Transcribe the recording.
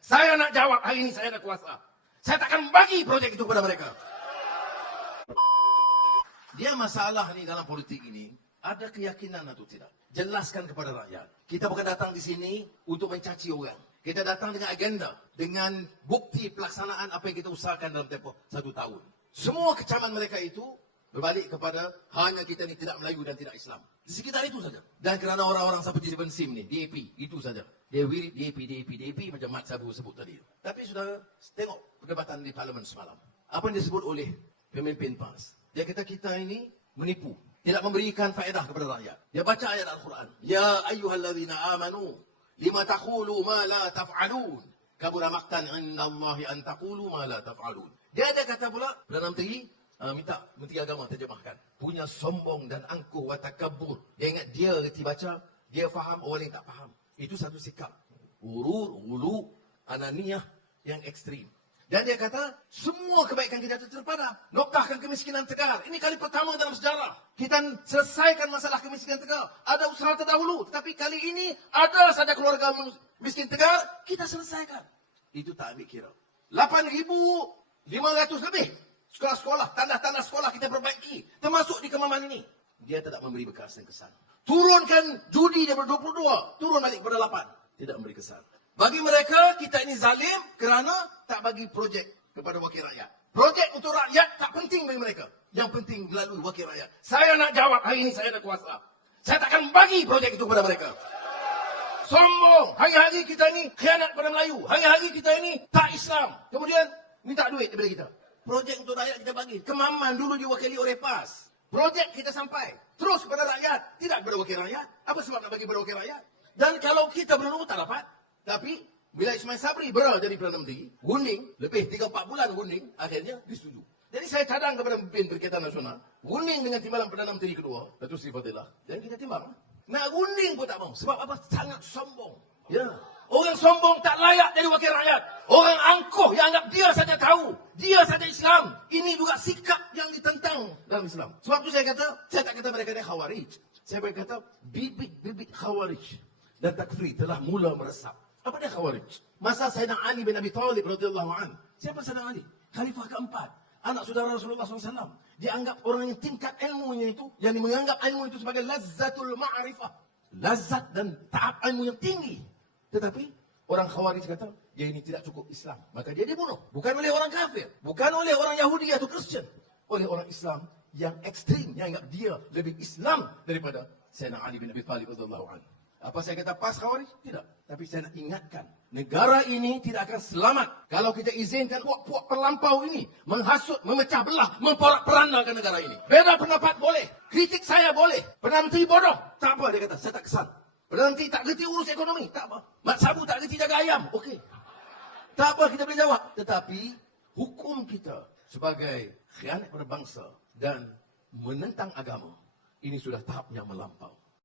Saya nak jawab hari ini, saya ada kuasa. Saya takkan bagi projek itu kepada mereka. Dia masalah ni dalam politik ini, ada keyakinan atau tidak? Jelaskan kepada rakyat. Kita bukan datang di sini untuk mencaci orang. Kita datang dengan agenda, dengan bukti pelaksanaan apa yang kita usahakan dalam tempoh 1 tahun. Semua kecaman mereka itu berbalik kepada hanya kita ni tidak Melayu dan tidak Islam. Di sekitar itu saja. Dan kerana orang-orang seperti Stephen Sim ni, DAP, itu saja. Dia wirid DAP macam Mat Sabu sebut tadi. Tapi sudah tengok perdebatan di Parlimen semalam. Apa yang disebut oleh pemimpin PAS. Dia kata kita ini menipu. Tidak memberikan faedah kepada rakyat. Dia baca ayat Al-Quran. Ya ayyuhalladzina amanu lima taqulu ma la taf'alun. Kabura maqtan indallahi an taqulu ma la taf'alun. Dia ada kata pula, Perdana Menteri minta Menteri Agama terjemahkan. Punya sombong dan angkuh wa takabbur. Dia ingat dia reti baca, dia faham, orang lain tak faham. Itu satu sikap. Ulu, ananiyah yang ekstrim. Dan dia kata, semua kebaikan kita itu terpada. Noktahkan kemiskinan tegar. Ini kali pertama dalam sejarah. Kita selesaikan masalah kemiskinan tegar. Ada usaha terdahulu. Tetapi kali ini, ada saja keluarga miskin tegar, kita selesaikan. Itu tak ambil kira. 8,500 lebih. Sekolah-sekolah, tanda-tanda sekolah kita perbaiki. Termasuk di Kemaman ini. Dia tidak memberi bekas dan kesan. Turunkan judi daripada 22. Turun balik kepada 8. Tidak memberi kesan. Bagi mereka, kita ini zalim kerana tak bagi projek kepada wakil rakyat. Projek untuk rakyat tak penting bagi mereka. Yang penting melalui wakil rakyat. Saya nak jawab hari ini, saya ada kuasa. Saya takkan bagi projek itu kepada mereka. Sombong. Hari-hari kita ini khianat pada Melayu. Hari-hari kita ini tak Islam. Kemudian minta duit daripada kita. Projek untuk rakyat kita bagi. Kemaman dulu diwakili oleh PAS. Projek kita sampai. Terus kepada rakyat. Tidak kepada wakil rakyat. Apa sebab nak bagi kepada wakil rakyat? Dan kalau kita berdua tak dapat. Tapi, bila Ismail Sabri jadi Perdana Menteri, gunting, lebih 3-4 bulan gunting, akhirnya disetujui. Jadi saya cadang kepada pemimpin Perikatan Nasional, gunting dengan timbalan Perdana Menteri kedua, Datuk Seri Fadilah, dan kita timbang. Nak gunting pun tak mau. Sebab apa? Sangat sombong. Ya. Orang sombong tak layak jadi wakil rakyat. Orang angkuh yang anggap dia saja tahu. Dia saja Islam. Ini juga sikap yang ditentang dalam Islam. Sebab itu saya tak kata mereka ni khawarij. Saya berkata, bibit-bibit khawarij dan takfiri telah mula meresap. Apa dia khawarij? Masa Sayyidina Ali bin Abi Thalib radhiyallahu an. Siapa Sayyidina Ali? Khalifah keempat. Anak saudara Rasulullah SAW. Dia anggap orang yang tingkat ilmunya itu, yang menganggap ilmu itu sebagai lazzatul ma'rifah. Lazat dan tahap ilmu yang tinggi. Tetapi orang khawarij kata, dia ini tidak cukup Islam. Maka dia dibunuh. Bukan oleh orang kafir. Bukan oleh orang Yahudi atau Kristian. Oleh orang Islam yang ekstrim. Yang anggap dia lebih Islam daripada Sayyidina Ali bin Abi Thalib radhiyallahu an. Apa saya kata PAS khawarij? Tidak. Tapi saya nak ingatkan. Negara ini tidak akan selamat. Kalau kita izinkan puak-puak terlampau ini. Menghasut, memecah belah, memporak-perandakan negara ini. Beda pendapat boleh. Kritik saya boleh. Perdana Menteri bodoh. Tak apa dia kata. Saya tak kesan. Perdana Menteri tak gerti urus ekonomi. Tak apa. Mat Sabu tak gerti jaga ayam. Okey. Tak apa kita boleh jawab. Tetapi hukum kita sebagai khianat pada bangsa dan menentang agama. Ini sudah tahap yang melampau.